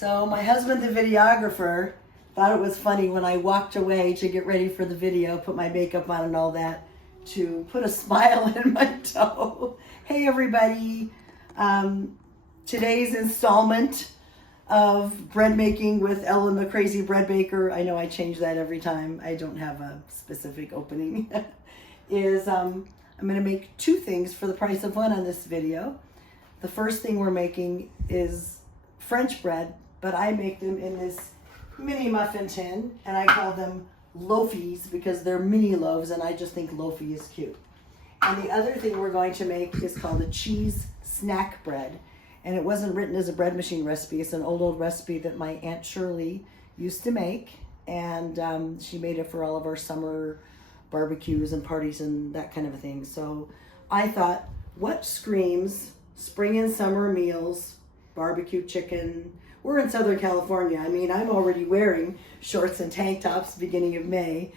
So my husband, the videographer, thought it was funny when I walked away to get ready for the video, put my makeup on and all that, to put a smile in my toe. Hey everybody, today's installment of bread making with Ellen the Crazy Bread Baker. I know I change that every time. I don't have a specific opening. I'm going to make two things for the price of one on this video. The first thing we're making is French bread, but I make them in this mini muffin tin, and I call them Loafies because they're mini loaves, and I just think Loafie is cute. And the other thing we're going to make is called a cheese snack bread, and it wasn't written as a bread machine recipe. It's an old recipe that my Aunt Shirley used to make, and she made it for all of our summer barbecues and parties and that kind of a thing. So I thought, what screams spring and summer meals, barbecue chicken? We're in Southern California. I mean, I'm already wearing shorts and tank tops beginning of May.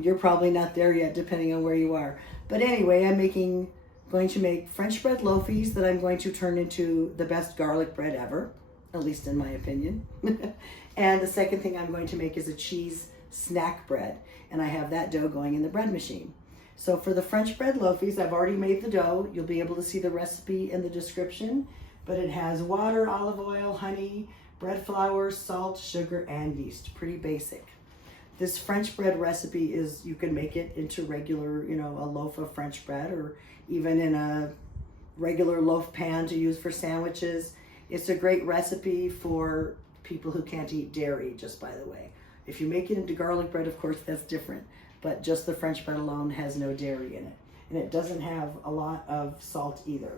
You're probably not there yet, depending on where you are. But anyway, I'm going to make French bread loafies that I'm going to turn into the best garlic bread ever, at least in my opinion. And the second thing I'm going to make is a cheese snack bread, and I have that dough going in the bread machine. So for the French bread loafies, I've already made the dough. You'll be able to see the recipe in the description, but it has water, olive oil, honey, bread flour, salt, sugar, and yeast. Pretty basic. This French bread recipe is, you can make it into regular, a loaf of French bread, or even in a regular loaf pan to use for sandwiches. It's a great recipe for people who can't eat dairy, just by the way. If you make it into garlic bread, of course, that's different, but just the French bread alone has no dairy in it. And it doesn't have a lot of salt either.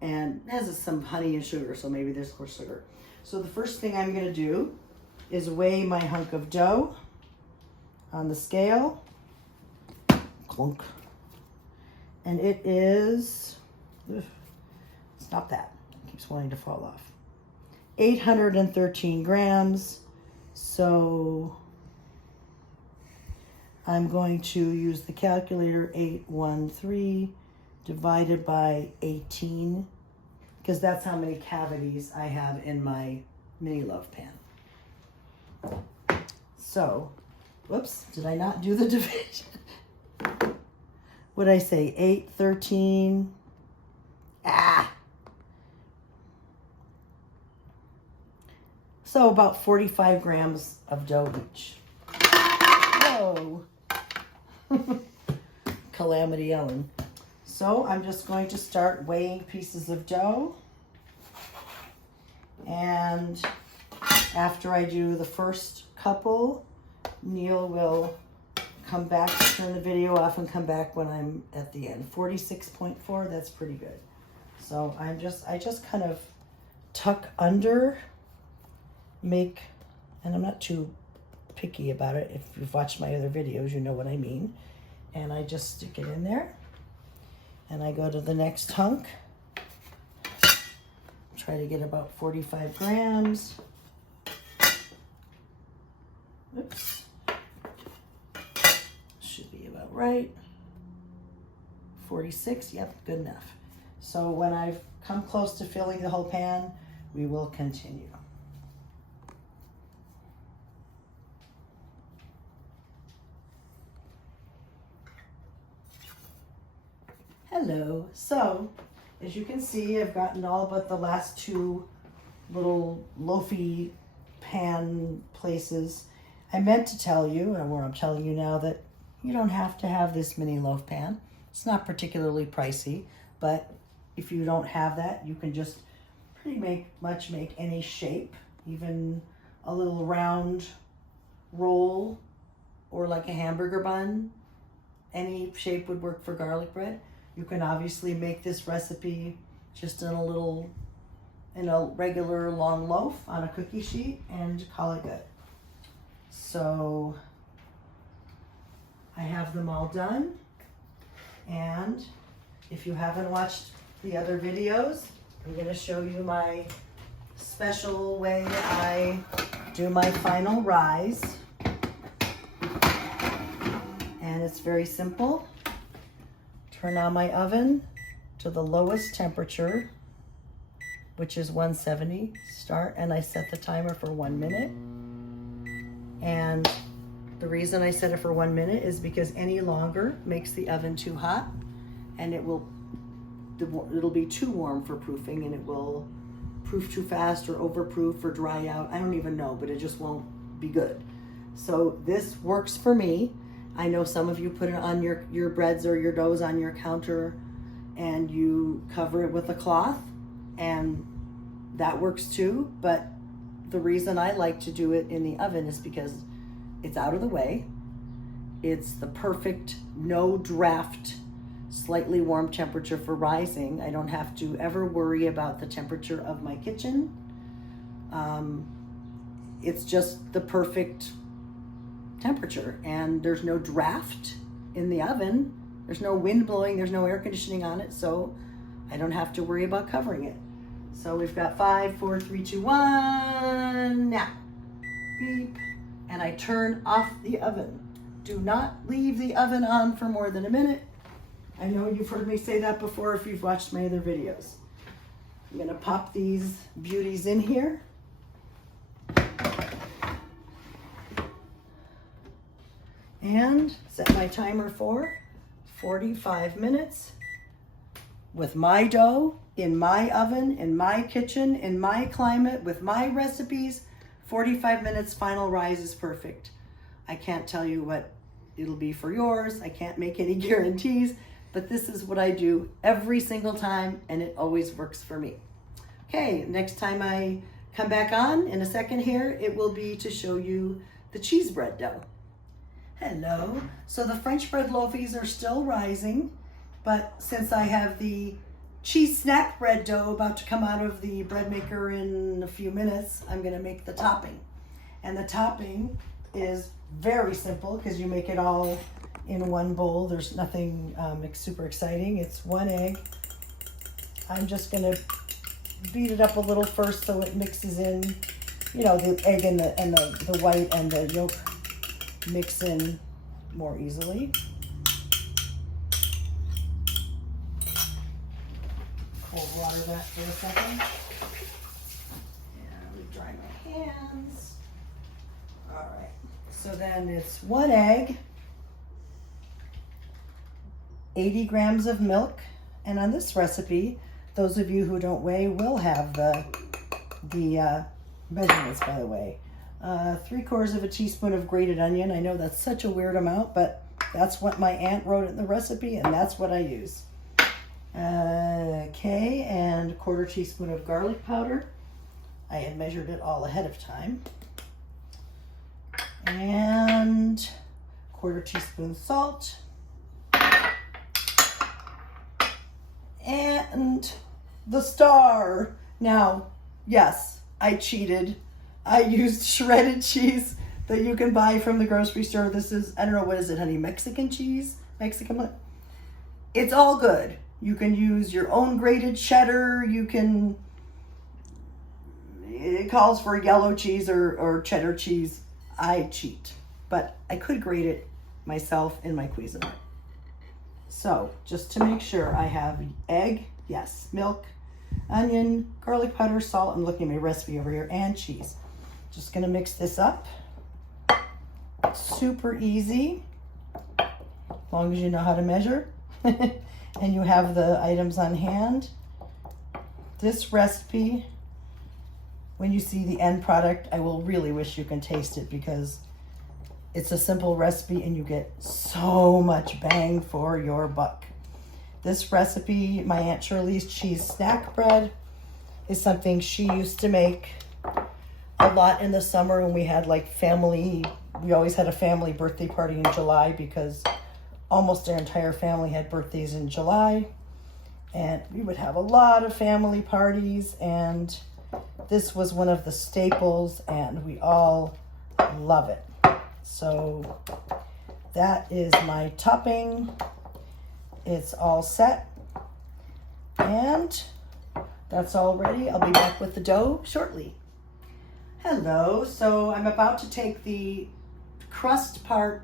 And it has some honey and sugar, so maybe there's more sugar. So the first thing I'm gonna do is weigh my hunk of dough on the scale. Clunk. And it is, stop that, it keeps wanting to fall off. 813 grams. So I'm going to use the calculator, 813 divided by 18, because that's how many cavities I have in my mini loaf pan. So, whoops, did I not do the division? What did I say, 813? So about 45 grams of dough each. Whoa. Calamity Ellen. So I'm just going to start weighing pieces of dough. And after I do the first couple, Neil will come back, turn the video off, and come back when I'm at the end. 46.4, that's pretty good. So I just kind of tuck under, and I'm not too picky about it. If you've watched my other videos, you know what I mean. And I just stick it in there. And I go to the next hunk. Try to get about 45 grams. Oops. Should be about right. 46, yep, good enough. So when I've come close to filling the whole pan, we will continue. Hello. So, as you can see, I've gotten all but the last two little loafy pan places. I meant to tell you, or I'm telling you now, that you don't have to have this mini loaf pan. It's not particularly pricey, but if you don't have that, you can just pretty much make any shape, even a little round roll or like a hamburger bun. Any shape would work for garlic bread. You can obviously make this recipe just in a regular long loaf on a cookie sheet and call it good. So I have them all done. And if you haven't watched the other videos, I'm going to show you my special way I do my final rise. And it's very simple. Turn on my oven to the lowest temperature. which is 170 start, and I set the timer for 1 minute. And the reason I set it for 1 minute is because any longer makes the oven too hot, and it'll be too warm for proofing, and it will proof too fast or overproof or dry out. I don't even know, but it just won't be good. So this works for me. I know some of you put it on your breads or your doughs on your counter and you cover it with a cloth, and that works too. But the reason I like to do it in the oven is because it's out of the way. It's the perfect no draft, slightly warm temperature for rising. I don't have to ever worry about the temperature of my kitchen. It's just the perfect temperature, and there's no draft in the oven. There's no wind blowing, there's no air conditioning on it, so I don't have to worry about covering it. So we've got 5, 4, 3, 2, 1, now. Beep. And I turn off the oven. Do not leave the oven on for more than a minute. I know you've heard me say that before if you've watched my other videos. I'm gonna pop these beauties in here. And set my timer for 45 minutes with my dough, in my oven, in my kitchen, in my climate, with my recipes. 45 minutes, final rise is perfect. I can't tell you what it'll be for yours. I can't make any guarantees, but this is what I do every single time, and it always works for me. Okay, next time I come back on in a second here, it will be to show you the cheese bread dough. Hello. So the French bread loafies are still rising, but since I have the cheese snack bread dough about to come out of the bread maker in a few minutes, I'm gonna make the topping. And the topping is very simple because you make it all in one bowl. There's nothing super exciting. It's 1 egg. I'm just gonna beat it up a little first so it mixes in, you know, the egg and the white and the yolk mix in more easily. Cold water that for a second. And we dry my hands. All right. So then it's 1 egg, 80 grams of milk, and on this recipe, those of you who don't weigh will have the measurements, by the way. 3/4 of a teaspoon of grated onion. I know that's such a weird amount, but that's what my aunt wrote in the recipe, and that's what I use. Okay, and 1/4 teaspoon of garlic powder. I had measured it all ahead of time. And 1/4 teaspoon salt. And the star. Now, yes, I cheated. I used shredded cheese that you can buy from the grocery store. This is, I don't know, what is it, honey? Mexican cheese? Mexican? It's all good. You can use your own grated cheddar. You can, it calls for yellow cheese or cheddar cheese. I cheat, but I could grate it myself in my Cuisinart. So just to make sure, I have egg, yes, milk, onion, garlic powder, salt. I'm looking at my recipe over here, and cheese. Just gonna mix this up. Super easy, as long as you know how to measure and you have the items on hand. This recipe, when you see the end product, I will really wish you can taste it because it's a simple recipe and you get so much bang for your buck. This recipe, my Aunt Shirley's cheese snack bread, is something she used to make a lot in the summer when we had like family. We always had a family birthday party in July because almost our entire family had birthdays in July. And we would have a lot of family parties, and this was one of the staples, and we all love it. So that is my topping. It's all set, and that's all ready. I'll be back with the dough shortly. Hello, so I'm about to take the crust part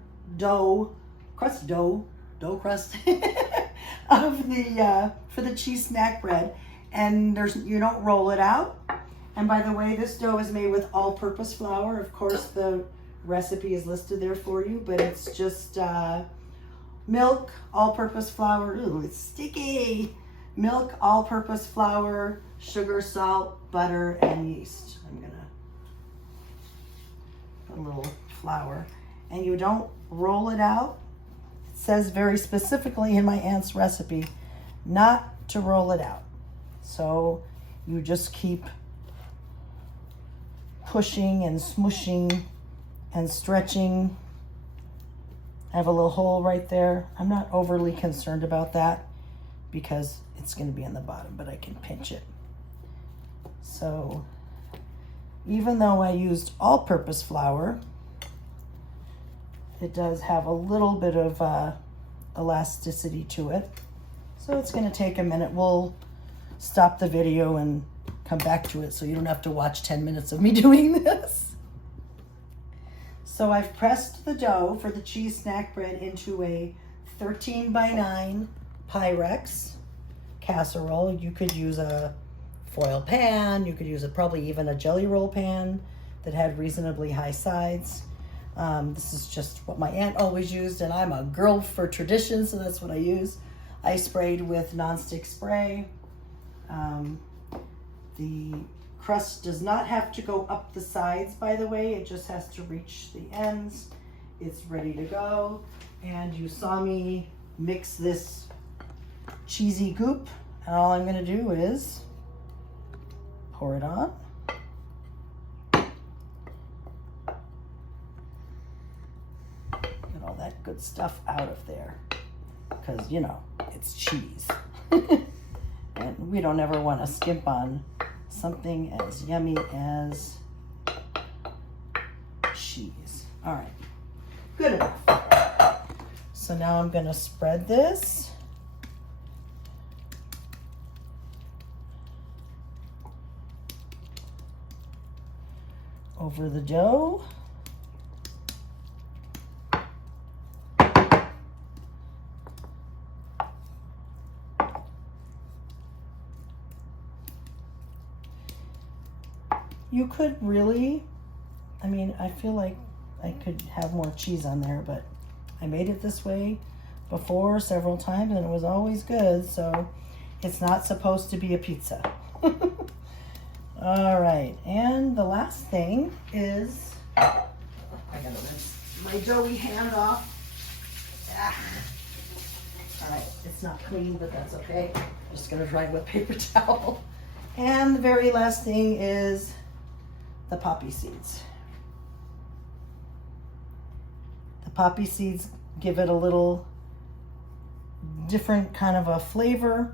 crust of the for the cheese snack bread, and you don't roll it out. And by the way, this dough is made with all-purpose flour. Of course, the recipe is listed there for you, but it's just milk, all-purpose flour. Ooh, it's sticky. Milk, all-purpose flour, sugar, salt, butter, and yeast. I'm gonna put a little flour. And you don't roll it out. It says very specifically in my aunt's recipe not to roll it out. So you just keep pushing and smushing and stretching. I have a little hole right there. I'm not overly concerned about that because it's going to be on the bottom, but I can pinch it. So even though I used all-purpose flour, it does have a little bit of elasticity to it. So it's going to take a minute. We'll stop the video and come back to it so you don't have to watch 10 minutes of me doing this. So I've pressed the dough for the cheese snack bread into a 13x9 Pyrex casserole. You could use a foil pan. You could use probably even a jelly roll pan that had reasonably high sides. This is just what my aunt always used, and I'm a girl for tradition, so that's what I use. I sprayed with nonstick spray. The crust does not have to go up the sides, by the way. It just has to reach the ends. It's ready to go. And you saw me mix this cheesy goop. And all I'm going to do is pour it on. Get all that good stuff out of there. Because, you know, it's cheese. And we don't ever want to skimp on something as yummy as cheese. All right, good enough. So now I'm going to spread this. Over the dough. You could really, I mean, I feel like I could have more cheese on there, but I made it this way before several times and it was always good, so it's not supposed to be a pizza. All right, and the last thing is, I gotta rinse my doughy hand off. All right, it's not clean, but that's okay. I'm just gonna dry it with paper towel. And the very last thing is the poppy seeds. The poppy seeds give it a little different kind of a flavor.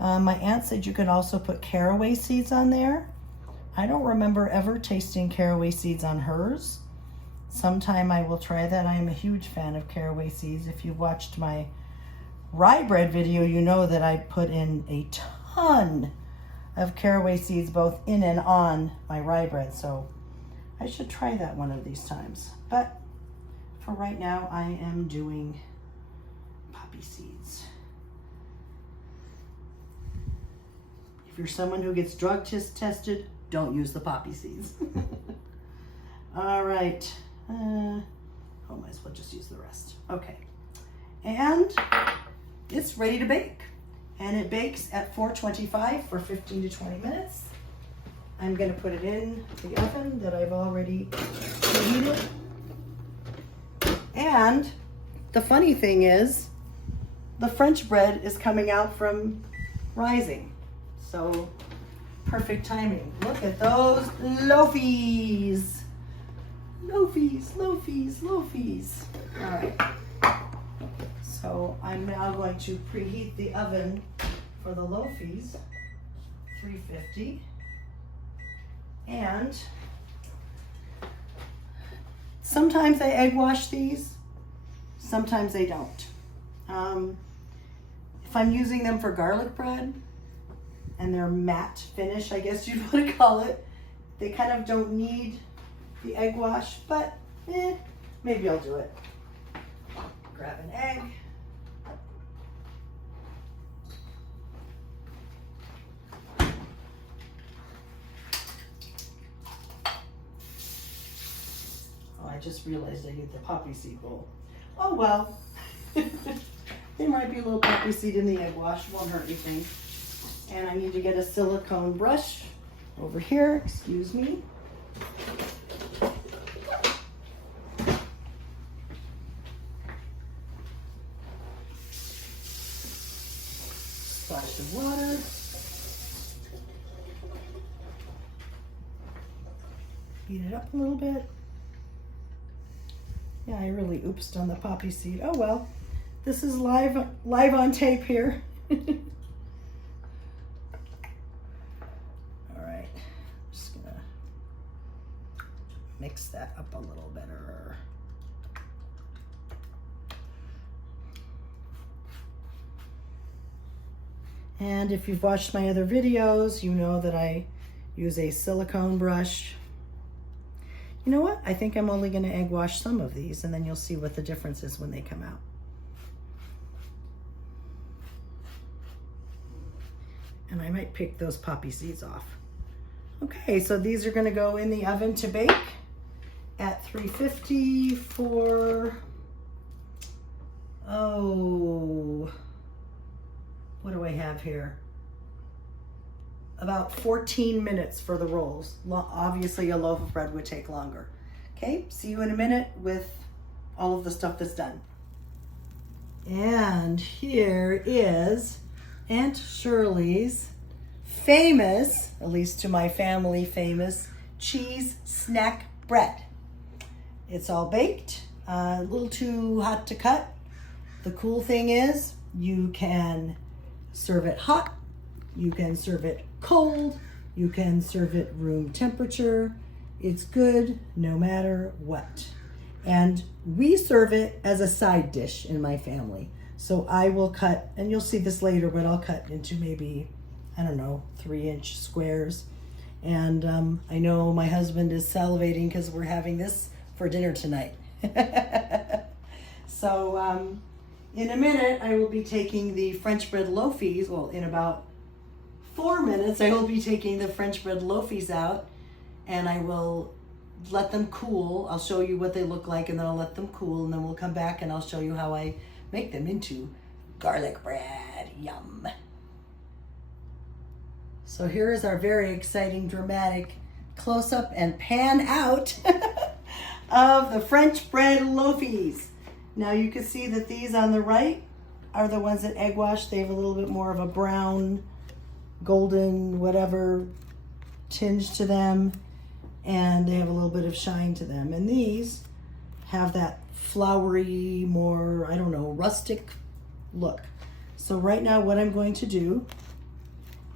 My aunt said you can also put caraway seeds on there. I don't remember ever tasting caraway seeds on hers. Sometime I will try that. I am a huge fan of caraway seeds. If you watched my rye bread video, you know that I put in a ton of caraway seeds both in and on my rye bread, so I should try that one of these times. But for right now, I am doing poppy seeds. If you're someone who gets drug tested, don't use the poppy seeds. All right. Might as well just use the rest. Okay. And it's ready to bake. And it bakes at 425 for 15 to 20 minutes. I'm going to put it in the oven that I've already preheated. And the funny thing is, the French bread is coming out from rising. So, perfect timing. Look at those Loafies. Loafies, Loafies, Loafies. All right. So I'm now going to preheat the oven for the Loafies, 350. And sometimes I egg wash these, sometimes I don't. If I'm using them for garlic bread and they're matte finish, I guess you'd want to call it, they kind of don't need the egg wash, but maybe I'll do it. Grab an egg. just realized I need the poppy seed bowl. Oh well. There might be a little poppy seed in the egg wash, won't hurt anything. And I need to get a silicone brush over here, excuse me. Splash of water. Beat it up a little bit. Yeah, I really oopsed on the poppy seed. Oh well, this is live on tape here. All right, I'm just gonna mix that up a little better. And if you've watched my other videos, you know that I use a silicone brush. You know what? I think I'm only going to egg wash some of these, and then you'll see what the difference is when they come out. And I might pick those poppy seeds off. Okay, so these are going to go in the oven to bake at 350 for, oh, what do I have here? About 14 minutes for the rolls. Obviously a loaf of bread would take longer. Okay, see you in a minute with all of the stuff that's done. And here is Aunt Shirley's famous, at least to my family famous, cheese snack bread. It's all baked, a little too hot to cut. The cool thing is you can serve it hot, you can serve it cold, you can serve it room temperature. It's good no matter what. And we serve it as a side dish in my family. So I will cut, and you'll see this later, but I'll cut into maybe, I don't know, 3-inch squares. And I know my husband is salivating because we're having this for dinner tonight. So in a minute, I will be taking the French bread Loafies, well, in about 4 minutes, I will be taking the French bread Loafies out, and I will let them cool. I'll show you what they look like, and then I'll let them cool, and then we'll come back and I'll show you how I make them into garlic bread. Yum. So here is our very exciting, dramatic close-up and pan out of the French bread Loafies. Now you can see that these on the right are the ones that egg wash. They have a little bit more of a brown, golden, whatever tinge to them, and they have a little bit of shine to them. And these have that floury, more, I don't know, rustic look. So right now what I'm going to do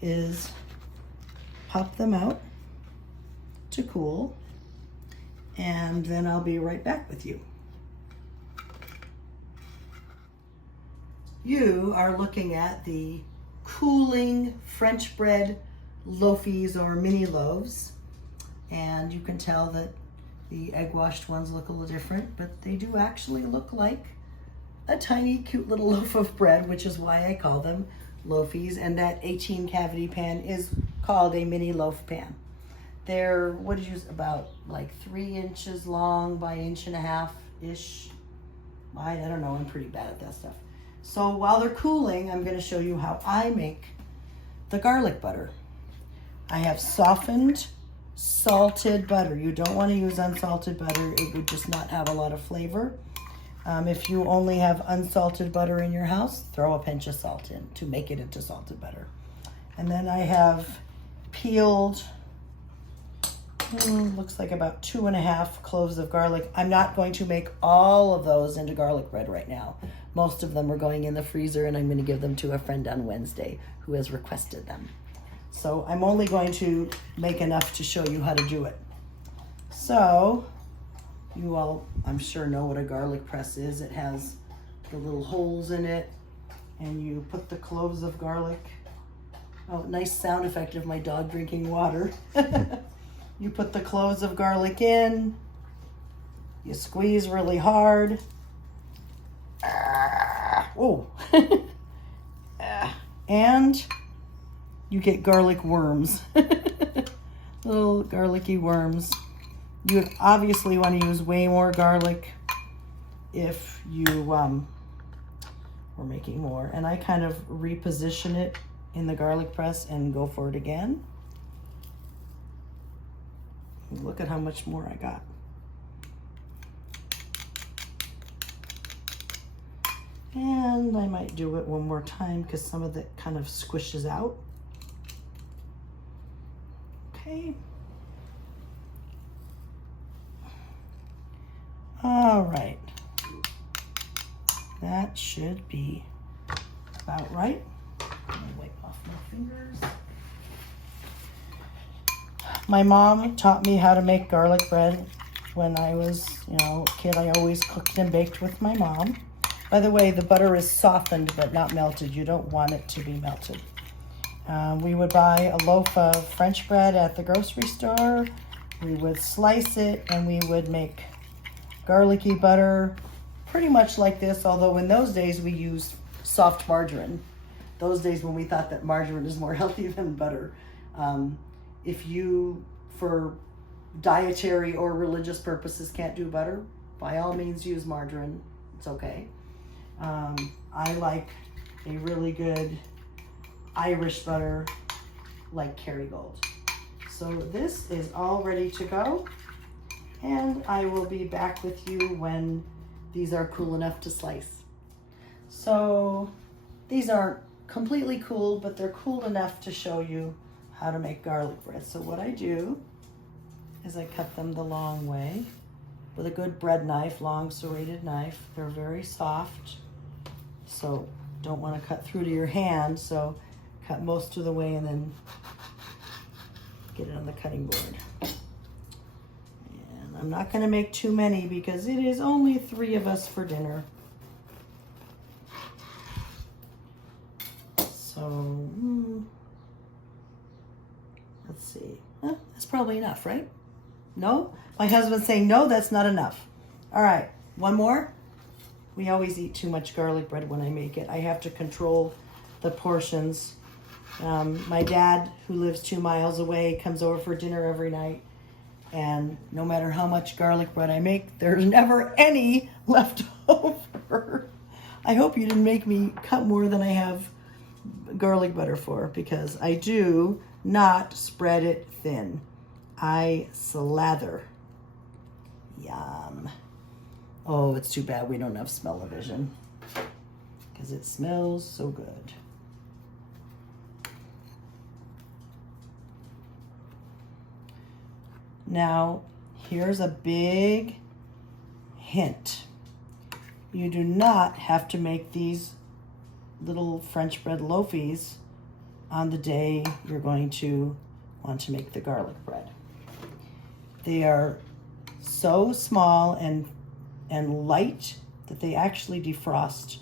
is pop them out to cool, and then I'll be right back with you. You are looking at the cooling French bread Loafies or mini loaves, and you can tell that the egg washed ones look a little different, but they do actually look like a tiny cute little loaf of bread, which is why I call them Loafies. And that 18 cavity pan is called a mini loaf pan. They're, what did you, about like 3 inches long by 1.5 inch-ish. I don't know, I'm pretty bad at that stuff. So while they're cooling, I'm going to show you how I make the garlic butter. I have softened, salted butter. You don't want to use unsalted butter. It would just not have a lot of flavor. If you only have unsalted butter in your house, throw a pinch of salt in to make it into salted butter. And then I have peeled, looks like about 2.5 cloves of garlic. I'm not going to make all of those into garlic bread right now. Most of them are going in the freezer, and I'm going to give them to a friend on Wednesday who has requested them. So I'm only going to make enough to show you how to do it. So you all, I'm sure, know what a garlic press is. It has the little holes in it, and you put the cloves of garlic. Oh, nice sound effect of my dog drinking water. You put the cloves of garlic in, you squeeze really hard. Oh, and you get garlic worms, little garlicky worms. You would obviously want to use way more garlic if you were making more. And I kind of reposition it in the garlic press and go for it again. Look at how much more I got. And I might do it one more time because some of it kind of squishes out. Okay. All right. That should be about right. Let me wipe off my fingers. My mom taught me how to make garlic bread when I was, a kid. I always cooked and baked with my mom. By the way, the butter is softened but not melted. You don't want it to be melted. We would buy a loaf of French bread at the grocery store. We would slice it and we would make garlicky butter pretty much like this, although in those days we used soft margarine. Those days when we thought that margarine is more healthy than butter. If you, for dietary or religious purposes, can't do butter, by all means use margarine. It's okay. I like a really good Irish butter like Kerrygold. So this is all ready to go, and I will be back with you when these are cool enough to slice. So these aren't completely cool, but they're cool enough to show you how to make garlic bread. So what I do is I cut them the long way with a good bread knife, long serrated knife. They're very soft, so don't want to cut through to your hand, so cut most of the way and then get it on the cutting board. And I'm not going to make too many because it is only 3 of us for dinner. So let's see. That's probably enough, right? No? My husband's saying, no, that's not enough. All right, one more. We always eat too much garlic bread when I make it. I have to control the portions. My dad, who lives 2 miles away, comes over for dinner every night. And no matter how much garlic bread I make, there's never any left over. I hope you didn't make me cut more than I have garlic butter for, because I do not spread it thin. I slather. Yum. Oh, it's too bad we don't have smell-o-vision because it smells so good. Now, here's a big hint. You do not have to make these little French bread loafies on the day you're going to want to make the garlic bread. They are so small and light that they actually defrost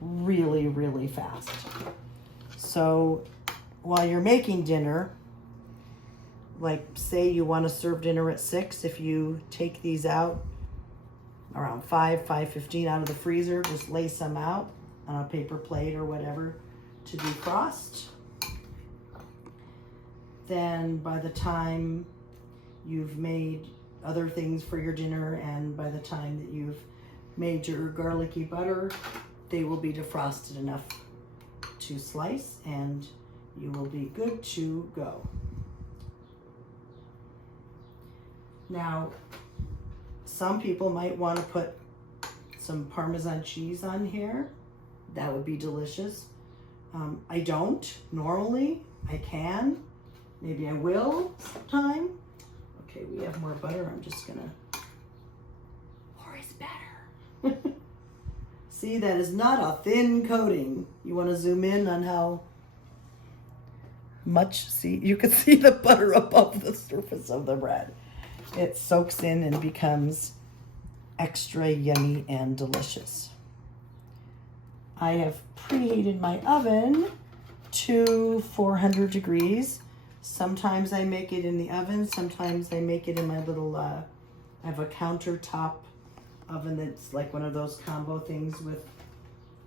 really, really fast. So while you're making dinner, like say you want to serve dinner at 6, if you take these out around 5:15 out of the freezer, just lay some out on a paper plate or whatever to defrost. Then by the time you've made other things for your dinner and by the time that you've made your garlicky butter, they will be defrosted enough to slice and you will be good to go. Now, some people might want to put some Parmesan cheese on here. That would be delicious. I don't normally. I can. Maybe I will sometime. Okay, we have more butter. I'm just gonna, more is better. See, that is not a thin coating. You want to zoom in on how much, see, you can see the butter above the surface of the bread. It soaks in and becomes extra yummy and delicious. I have preheated my oven to 400 degrees. Sometimes I make it in the oven. Sometimes I make it in my little, I have a countertop oven that's like one of those combo things with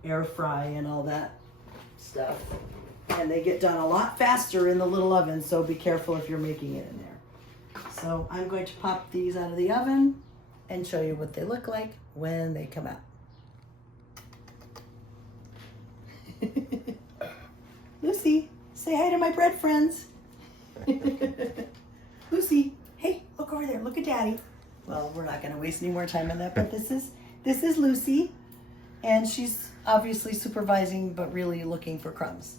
air fry and all that stuff. And they get done a lot faster in the little oven, so be careful if you're making it in there. So I'm going to pop these out of the oven and show you what they look like when they come out. Lucy, say hi to my bread friends. Lucy, hey, look over there. Look at Daddy. Well, we're not going to waste any more time on that, but this is Lucy, and she's obviously supervising, but really looking for crumbs.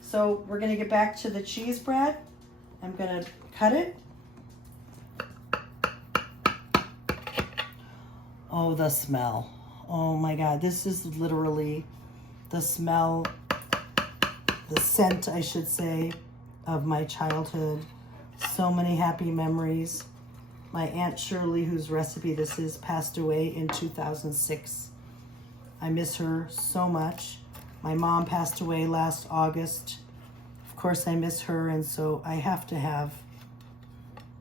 So we're going to get back to the cheese bread. I'm going to cut it. Oh, the smell. Oh my God, this is literally the smell, the scent, I should say, of my childhood. So many happy memories. My Aunt Shirley, whose recipe this is, passed away in 2006. I miss her so much. My mom passed away last August. Of course, I miss her, and so I have to have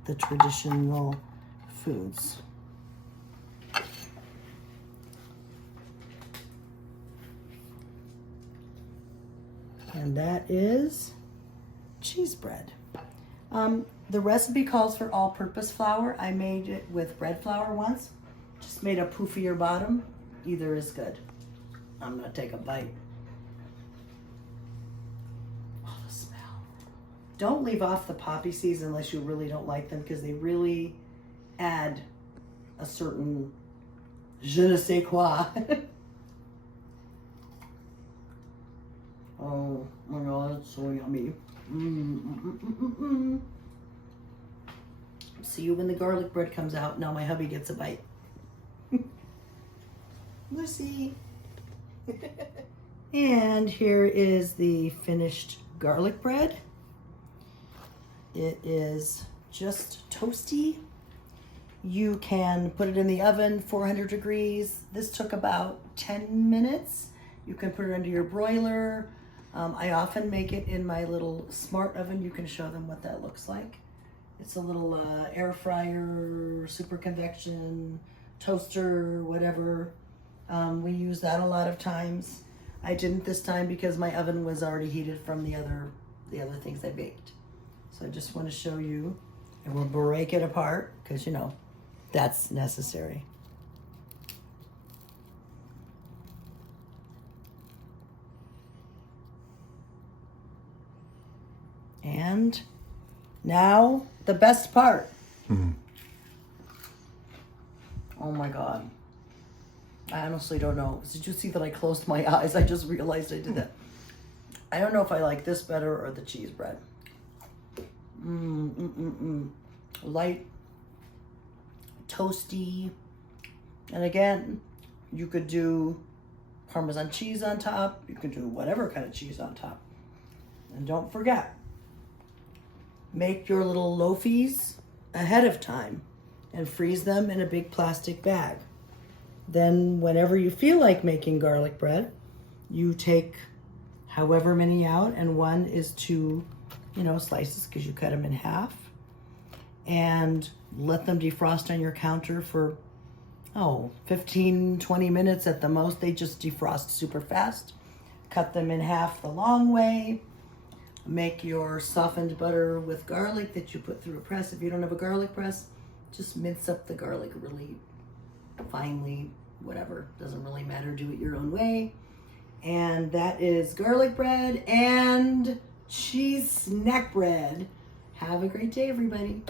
the traditional foods. And that is cheese bread. The recipe calls for all-purpose flour. I made it with bread flour once. Just made a poofier bottom. Either is good. I'm gonna take a bite. Oh, the smell. Don't leave off the poppy seeds unless you really don't like them, because they really add a certain je ne sais quoi. Oh my God, it's so yummy. See you when the garlic bread comes out. Now my hubby gets a bite. Lucy. And here is the finished garlic bread. It is just toasty. You can put it in the oven, 400 degrees. This took about 10 minutes. You can put it under your broiler. I often make it in my little smart oven. You can show them what that looks like. It's a little air fryer, super convection, toaster, whatever. We use that a lot of times. I didn't this time because my oven was already heated from the other things I baked. So I just want to show you, and we'll break it apart because, you know, that's necessary. And now the best part. Oh my God. I honestly don't know. Did you see that I closed my eyes? I just realized I did that. I don't know if I like this better or the cheese bread. Light, toasty. And again, you could do Parmesan cheese on top. You could do whatever kind of cheese on top. And don't forget, make your little Loafies ahead of time and freeze them in a big plastic bag. Then whenever you feel like making garlic bread, you take however many out, and one is 2, slices, because you cut them in half, and let them defrost on your counter for 15-20 minutes at the most. They just defrost super fast. Cut them in half the long way. Make your softened butter with garlic that you put through a press. If you don't have a garlic press, just mince up the garlic really finely, whatever, doesn't really matter, do it your own way. And that is garlic bread and cheese snack bread. Have a great day, everybody.